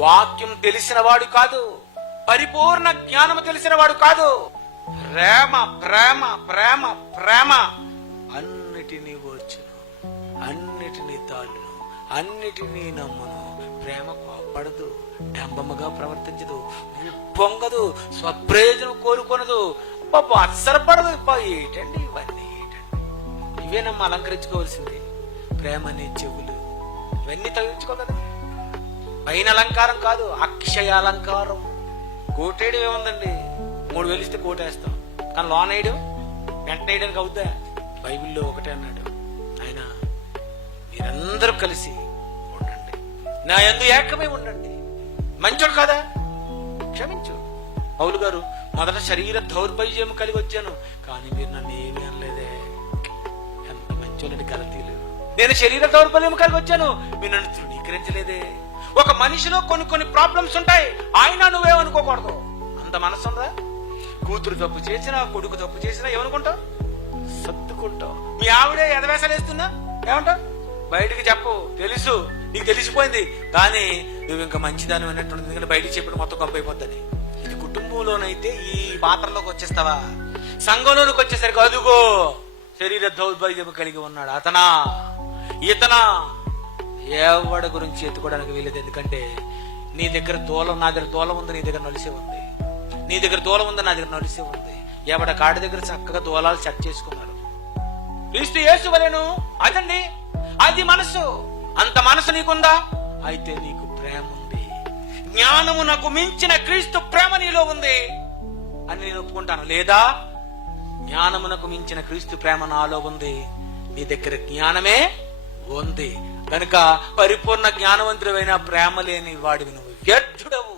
వాక్యం తెలిసినవాడు కాదు పరిపూర్ణ జ్ఞానము తెలిసినవాడు కాదు. ప్రేమ ప్రేమ ప్రేమ ప్రేమ అన్నిటినీ ఓర్చును అన్నిటినీ తాళును అన్నిటినీ నమ్మును. ప్రేమ కోపడదు డంబముగా ప్రవర్తించదు పొంగదు స్వప్రయోజనం కోరుకొనదు. పాప అత్సరపడదు ఏంటండి ఏటండి ఇవన్నీ ఏటండి? ఇవేనమ్మా అలంకరించుకోవాల్సింది. ప్రేమ అనే చెవులు ఇవన్నీ తగ్గించుకోగలదు పైన అలంకారం కాదు అక్షయ అలంకారం. కోటేయడం ఏముందండి? మూడు వేలు ఇస్తే కోటేస్తాం. కానీ లోన్ వేయడం వెంట వేయడానికి అవుద్దా? బైబిల్లో ఒకటే అన్నాడు. ఆయన మీరందరూ కలిసి ఉండండి. నా ఎందు ఏకమై ఉండండి. మంచోడు కదా? క్షమించు. పౌలు గారు మొదట శరీర దౌర్బల్యం కలిగి వచ్చాను కానీ మీరు నన్ను ఏమీ అనలేదే. ఎంత మంచోళ్ళని గలతీలు నేను శరీర దౌర్బల్యం కలిగి వచ్చాను మీరు నన్ను తృణీకరించలేదే. ఒక మనిషిలో కొన్ని కొన్ని ప్రాబ్లమ్స్ ఉంటాయి. ఆయన నువ్వేమనుకోకూడదు అంత మనసు ఉందా కూతురు తప్పు చేసినా కొడుకు తప్పు చేసినా ఏమనుకుంటావు? సర్దుకుంటావు. మీ ఆవిడే ఎదవేసాలు వేస్తున్నా? ఏమంటావు? బయటికి చెప్పు. తెలుసు. నీకు తెలిసిపోయింది. కానీ నువ్వు ఇంకా మంచిదాని అన్నట్టు ఎందుకంటే బయటికి చెప్పిన మొత్తం గొప్ప ఇది కుటుంబంలోనైతే ఈ పాత్రలోకి వచ్చేస్తావా? సంఘంలోనికి వచ్చేసరికి అదుగో. శరీర దౌర్భాగ్యం కలిగి ఉన్నాడు అతనా? ఇతనా? ఎవడ గురించి ఎత్తుకోవడానికి వీలేదు. ఎందుకంటే నీ దగ్గర దూలం నా దగ్గర దూలం ఉంది నీ దగ్గర నలిసే ఉంది. నీ దగ్గర దూలం ఉంది నా దగ్గర నలిసే ఉంది. ఎవడ కాడి దగ్గర చక్కగా దూలాలు సెట్ చేసుకున్నారు. క్రీస్తు యేసు వలెను అదండి. అది మనసు. అంత మనసు నీకుందా? అయితే నీకు ప్రేమ ఉంది. జ్ఞానము నాకు మించిన క్రీస్తు ప్రేమ నీలో ఉంది అని నేను ఒప్పుకుంటాను. లేదా? జ్ఞానమునకు మించిన క్రీస్తు ప్రేమ నాలో ఉంది. నీ దగ్గర జ్ఞానమే ఉంది. కనుక పరిపూర్ణ జ్ఞానవంతుడైన ప్రేమ లేని వాడివి నువ్వు. వ్యర్థుడవు.